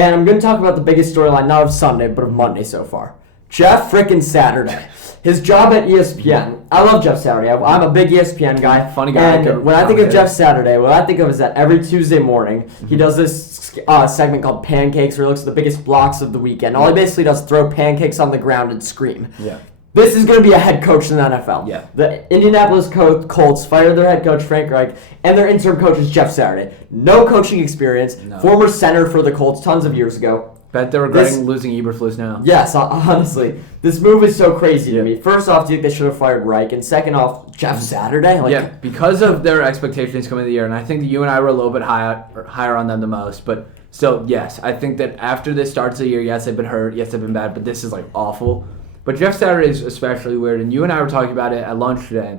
And I'm going to talk about the biggest storyline, not of Sunday, but of Monday so far. Jeff frickin' Saturday. His job at ESPN. I love Jeff Saturday. I'm a big ESPN guy. Funny guy. And when I think of Jeff Saturday, what I think of is that every Tuesday morning, he does this segment called Pancakes, where he looks at the biggest blocks of the weekend. All he basically does is throw pancakes on the ground and scream. Yeah. This is going to be a head coach in the NFL. Yeah. The Indianapolis Colts fired their head coach, Frank Reich, and their interim coach is Jeff Saturday. No coaching experience. No. Former center for the Colts tons of years ago. Bet they're regretting losing Eberflus now. Yes, honestly. This move is so crazy to me. First off, do you think they should have fired Reich? And second off, Jeff Saturday? Yeah, because of their expectations coming into the year, and I think that you and I were a little bit higher on them the most, but still, yes, I think that after this starts the year, yes, they've been hurt, yes, they've been bad, but this is, awful. But Jeff Saturday is especially weird, and you and I were talking about it at lunch today.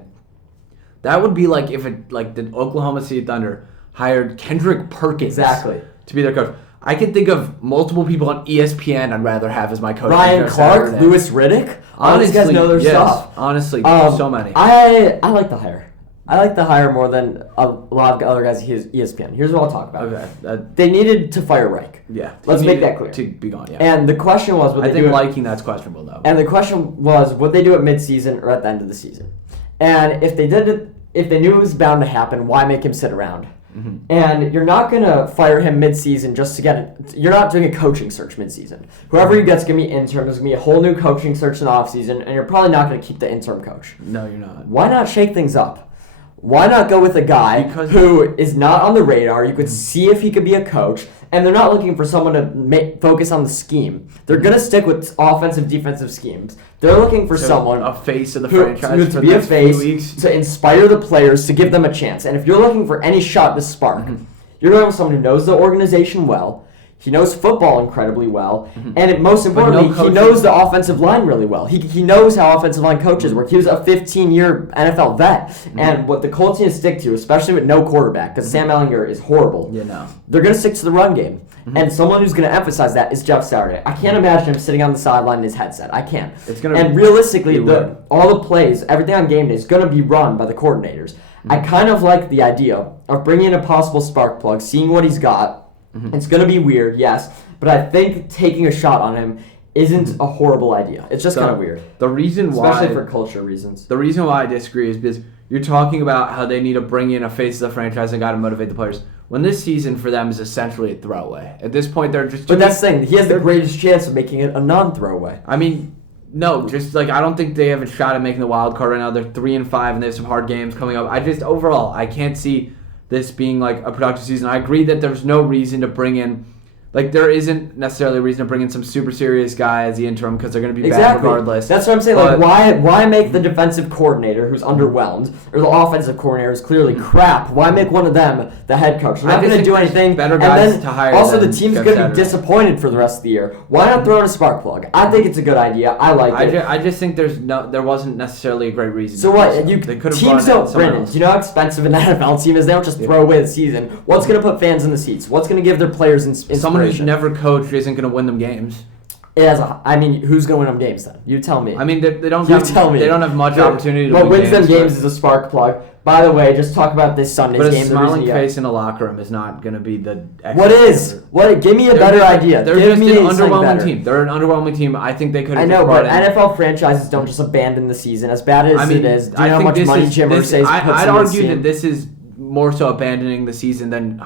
That would be like if the Oklahoma City Thunder hired Kendrick Perkins to be their coach. I can think of multiple people on ESPN I'd rather have as my coach. Ryan Clark, Louis Riddick. Honestly, these guys know their stuff. Honestly, so many. I like the hire. I like the hire more than a lot of other guys at ESPN. Here's what I'll talk about. Okay. They needed to fire Reich. Yeah. Let's make that clear. To be gone, yeah. And the question was, I think liking that's questionable, though. And the question was, would they do it mid-season or at the end of the season? And if they did it, if they knew it was bound to happen, why make him sit around? Mm-hmm. And you're not going to fire him mid-season just to get it. You're not doing a coaching search mid-season. Whoever you get's going to be interim. There's going to be a whole new coaching search in the offseason, and you're probably not going to keep the interim coach. No, you're not. Why not shake things up? Why not go with a guy who is not on the radar? You could see if he could be a coach, and they're not looking for someone to focus on the scheme. They're going to stick with offensive, defensive schemes. They're looking for someone, a face of the franchise, to be a face, to inspire the players, to give them a chance. And if you're looking for any shot to spark, you're going with someone who knows the organization well. He knows football incredibly well, and most importantly, he knows the offensive line really well. He knows how offensive line coaches work. He was a 15-year NFL vet, and what the Colts need to stick to, especially with no quarterback, because Sam Ehlinger is horrible. Yeah, no. They're going to stick to the run game, and someone who's going to emphasize that is Jeff Saturday. I can't imagine him sitting on the sideline in his headset. I can't. And realistically, all the plays, everything on game day is going to be run by the coordinators. I kind of like the idea of bringing in a possible spark plug, seeing what he's got. It's going to be weird, yes, but I think taking a shot on him isn't a horrible idea. It's just kind of weird. The reason especially for culture reasons. The reason why I disagree is because you're talking about how they need to bring in a face of the franchise and got to motivate the players. When this season for them is essentially a throwaway. At this point, they're just... But that's the thing. He has the greatest chance of making it a non-throwaway. I mean... No, I don't think they have a shot at making the wild card right now. They're 3-5 and they have some hard games coming up. Overall, I can't see this being a productive season. I agree that there's no reason to bring in, there isn't necessarily a reason to bring in some super serious guy as the interim because they're going to be bad regardless. That's what I'm saying. But, why make the defensive coordinator who's underwhelmed or the offensive coordinator who's clearly crap? Why make one of them the head coach? They're not going to do anything. Better guys to hire. Also, the team's going to be disappointed for the rest of the year. Why not throw in a spark plug? I think it's a good idea. I like it. I just think there wasn't necessarily a great reason. So what? Teams don't. Brandon, do you know how expensive an NFL team is? They don't just throw away the season. What's going to put fans in the seats? What's going to give their players inspiration? Someone who's never coached isn't going to win them games. Who's going to win them games then? You tell me. I mean, they don't have much opportunity to win games. What wins them games is a spark plug. By the way, just talk about this Sunday's game. But a smiling face in a locker room is not going to be the... What is? Give me a better idea. They're just an underwhelming team. They're an underwhelming team. I think they could have... I know, but NFL franchises don't just abandon the season. As bad as it is, do you know how much money Jim Irsay puts in this team? I'd argue that this is more so abandoning the season than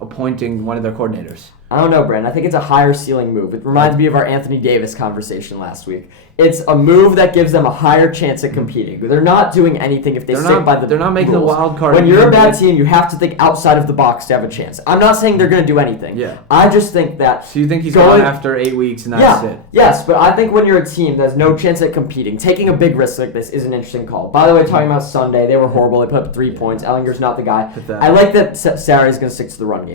appointing one of their coordinators. I don't know, Brandon. I think it's a higher ceiling move. It reminds me of our Anthony Davis conversation last week. It's a move that gives them a higher chance at competing. They're not doing anything if they stick by the They're not making rules. the wild card. When you're a bad team, you have to think outside of the box to have a chance. I'm not saying they're going to do anything. Yeah. I just think that... So you think he's gone after 8 weeks and that's it? Yes, but I think when you're a team that has no chance at competing, taking a big risk like this is an interesting call. By the way, talking about Sunday, they were horrible. They put up 3 points. Ellinger's not the guy. I like that Saturday's going to stick to the run game.